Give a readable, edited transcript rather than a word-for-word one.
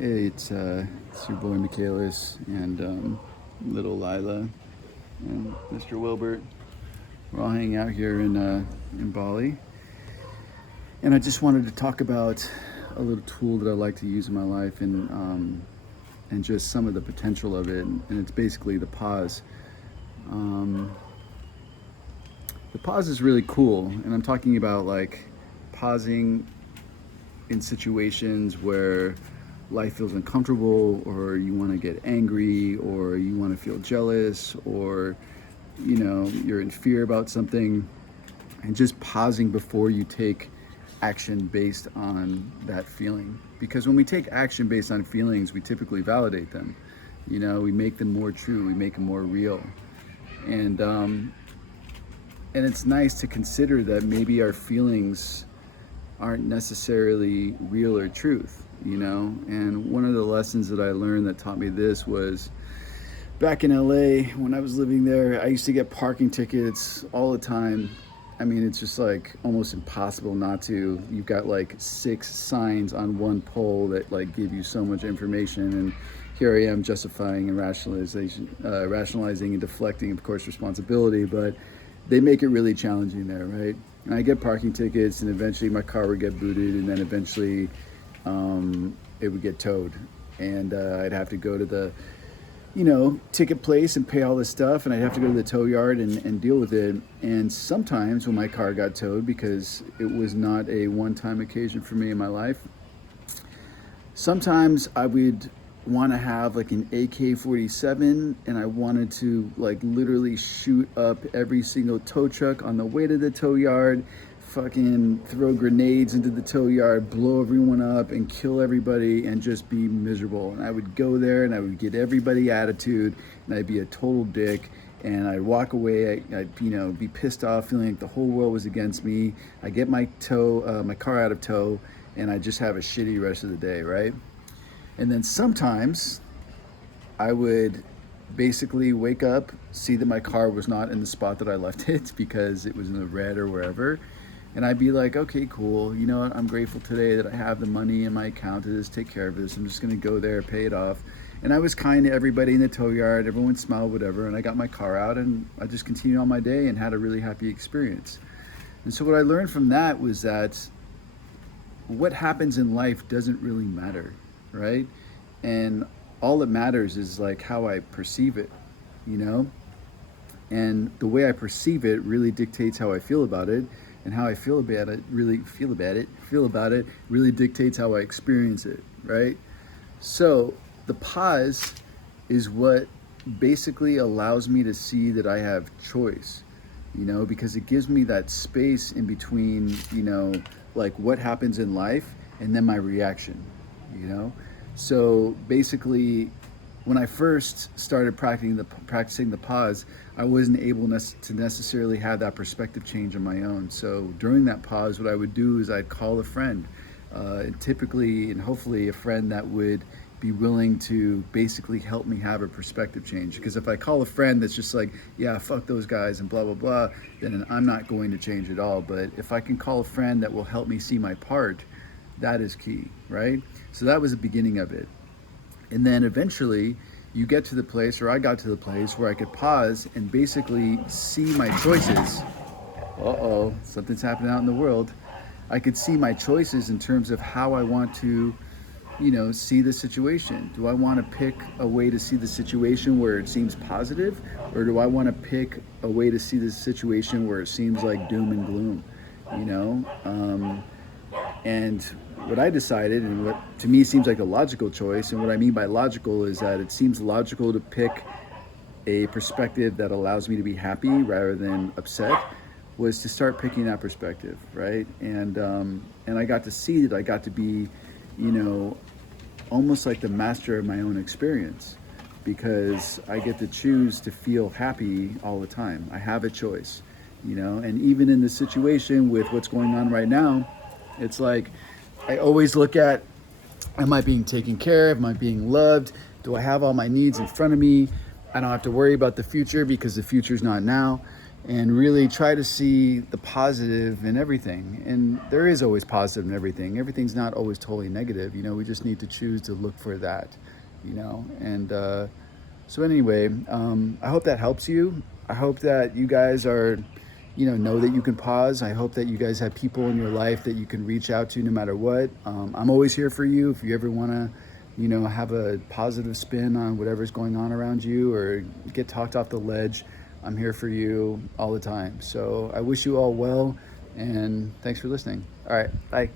Hey, it's your boy Michaelis and little Lila and Mr. Wilbert. We're all hanging out here in Bali, and I just wanted to talk about a little tool that I like to use in my life and just some of the potential of it. And it's basically the pause. Um, the pause is really cool, and I'm talking about like pausing in situations where life feels uncomfortable, or you want to get angry, or you want to feel jealous, or you're in fear about something, and just pausing before you take action based on that feeling. Because when we take action based on feelings, we typically validate them. We make them more true, we make them more real. And um, and it's nice to consider that maybe our feelings aren't necessarily real or truth. And one of the lessons that I learned that taught me this was back in LA when I was living there. I used to get parking tickets all the time. I mean, it's just like almost impossible not to. You've got like 6 signs on one pole that like give you so much information, and here I am justifying and rationalizing and deflecting, of course, responsibility, but they make it really challenging there, right? And I get parking tickets, and eventually my car would get booted, and then eventually it would get towed, and I'd have to go to the ticket place and pay all this stuff, and I'd have to go to the tow yard and deal with it. And sometimes when my car got towed, because it was not a one-time occasion for me in my life, sometimes I would want to have like an AK-47, and I wanted to like literally shoot up every single tow truck on the way to the tow yard, fucking throw grenades into the tow yard, blow everyone up and kill everybody and just be miserable. And I would go there and I would get everybody attitude, and I'd be a total dick, and I'd walk away. I'd be pissed off, feeling like the whole world was against me. I get my car out of tow, and I just have a shitty rest of the day, right? And then sometimes I would basically wake up, see that my car was not in the spot that I left it because it was in the red or wherever. And I'd be like, okay, cool. You know what? I'm grateful today that I have the money in my account to just take care of this. I'm just going to go there, pay it off. And I was kind to everybody in the tow yard. Everyone smiled, whatever. And I got my car out, and I just continued on my day and had a really happy experience. And so what I learned from that was that what happens in life doesn't really matter, right? And all that matters is like how I perceive it, you know? And the way I perceive it really dictates how I feel about it, and how I feel about it really dictates how I experience it, right? So the pause is what basically allows me to see that I have choice, because it gives me that space in between, like what happens in life and then my reaction, So basically, when I first started practicing the pause, I wasn't able to necessarily have that perspective change on my own. So during that pause, what I would do is I'd call a friend, typically and hopefully a friend that would be willing to basically help me have a perspective change. Because if I call a friend that's just like, yeah, fuck those guys and blah, blah, blah, then I'm not going to change at all. But if I can call a friend that will help me see my part, that is key, right? So that was the beginning of it. And then eventually you get to the place, or I got to the place where I could pause and basically see my choices. Uh-oh, something's happening out in the world. I could see my choices in terms of how I want to, see the situation. Do I want to pick a way to see the situation where it seems positive? Or do I want to pick a way to see the situation where it seems like doom and gloom, And what I decided, and what to me seems like a logical choice, and what I mean by logical is that it seems logical to pick a perspective that allows me to be happy rather than upset, was to start picking that perspective, right? And I got to see that I got to be, almost like the master of my own experience, because I get to choose to feel happy all the time. I have a choice, and even in this situation with what's going on right now, it's like I always look at, am I being taken care of? Am I being loved? Do I have all my needs in front of me? I don't have to worry about the future because the future's not now. and really try to see the positive in everything. And there is always positive in everything. Everything's not always totally negative. You know, we just need to choose to look for that, you know. And so anyway, I hope that helps you. I hope that you guys are, know that you can pause. I hope that you guys have people in your life that you can reach out to no matter what. I'm always here for you if you ever want to, have a positive spin on whatever's going on around you or get talked off the ledge. I'm here for you all the time. So I wish you all well, and thanks for listening. All right, bye.